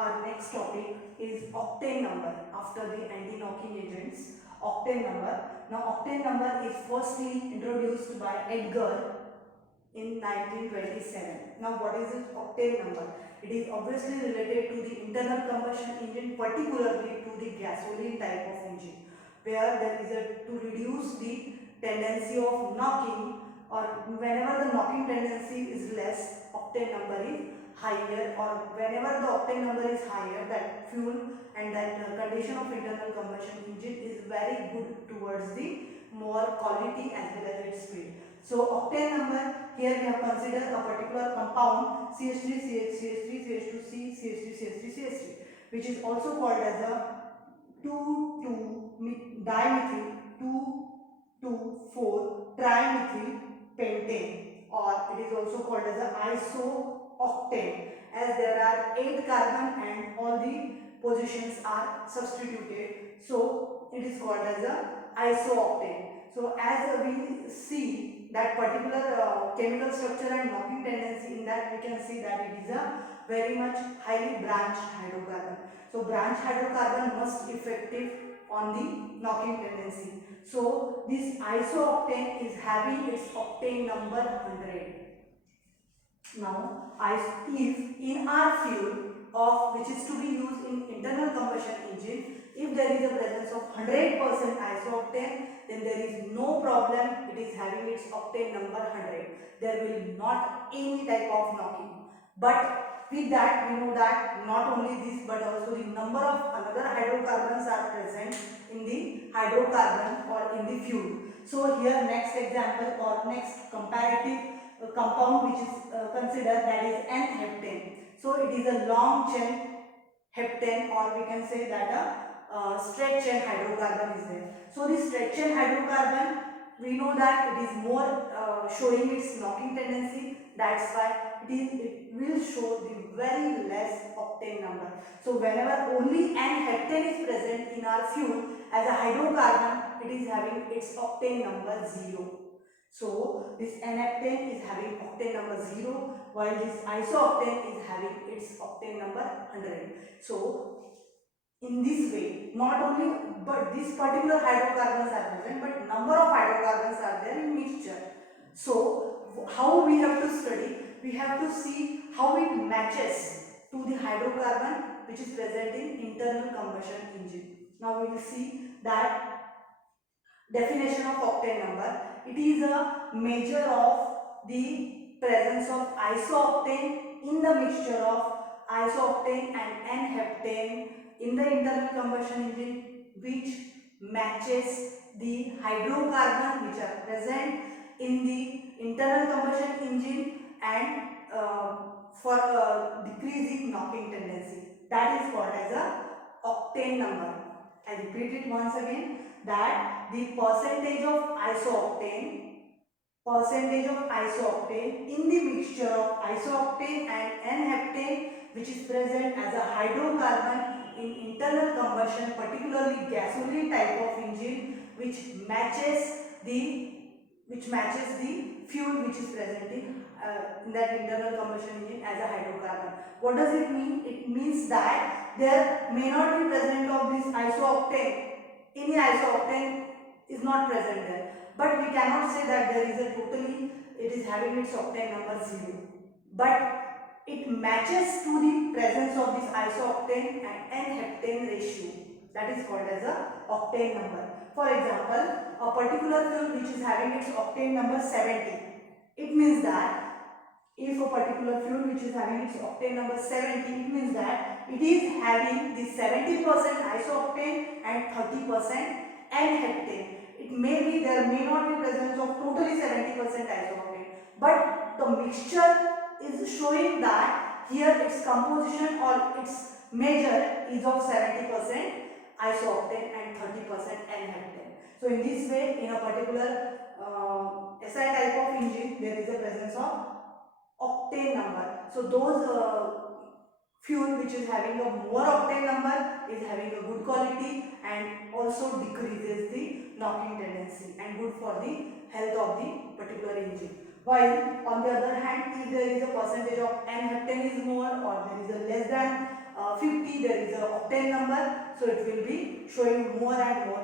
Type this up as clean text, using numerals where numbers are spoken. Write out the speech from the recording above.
our next topic is octane number after the anti-knocking agents. Octane number. Now, octane number is firstly introduced by Edgar in 1927. Now, what is this octane number? It is obviously related to the internal combustion engine, particularly to the gasoline type of engine, where there is a to reduce the tendency of knocking, or whenever the knocking tendency is less, octane number is higher, or whenever the octane number is higher, that fuel and that condition of internal combustion engine is very good towards the more quality as well as its speed. So octane number, here we have considered a particular compound CH3, CH3, CH2, CH3, CH3, CH3, which is also called as a 2,2-dimethyl 2,2,4 trimethyl pentane, or it is also called as a isooctane, as there are 8 carbon and all the positions are substituted, so it is called as a isooctane. So as we see that particular chemical structure and knocking tendency, in that we can see that it is a very much highly branched hydrocarbon. So branched hydrocarbon must effective on the knocking tendency. So this isooctane is having its octane number 100. Now, if in our fuel of which is to be used in internal combustion engine, if there is a presence of 100% isooctane, then there is no problem, it is having its octane number 100. There will not any type of knocking. But with that, we know that not only this but also the number of another hydrocarbons are present in the hydrocarbon or in the fuel. So here next example or next comparative compound which is considered, that is N-heptane. So it is a long chain heptane, or we can say that a straight chain hydrocarbon is there. So this straight chain hydrocarbon, we know that it is more showing its knocking tendency. That's why it will show the very less octane number. So whenever only N-heptane is present in our fuel as a hydrocarbon, it is having its octane number 0. So this N-heptane is having octane number 0, while this isooctane is having its octane number 100. So in this way, not only but these particular hydrocarbons are present, but number of hydrocarbons are there in mixture. So how we have to study? We have to see how it matches to the hydrocarbon which is present in internal combustion engine. Now we will see that definition of octane number. It is a measure of the presence of isooctane in the mixture of isooctane and N-heptane in the internal combustion engine, which matches the hydrocarbon which are present in the internal combustion engine and for decreasing knocking tendency. That is called as a octane number. I repeat it once again, that the percentage of isooctane in the mixture of isooctane and N-heptane which is present as a hydrocarbon in internal combustion, particularly gasoline type of engine, which matches the fuel which is present in that internal combustion engine as a hydrocarbon. What does it mean? It means that there may not be present of this isooctane. Any isooctane is not present there, but we cannot say that there is a totally it is having its octane number 0, but it matches to the presence of this isooctane and N-heptane ratio. That is called as a octane number. For example, a particular fuel which is having its octane number 70, it means that if a particular fuel which is having its octane number 70, it means that it is having the 70% isooctane and 30% N-heptane. It may be there may not be presence of totally 70% isooctane, but the mixture is showing that here its composition or its measure is of 70% isooctane and 30% N-heptane. So in this way, in a particular SI type of engine, there is a presence of octane number. So those fuel which is having a more octane number is having a good quality and also decreases the knocking tendency and good for the health of the particular engine. While on the other hand, if there is a percentage of N-heptane is more or there is a less than 50 there is a octane number, so it will be showing more and more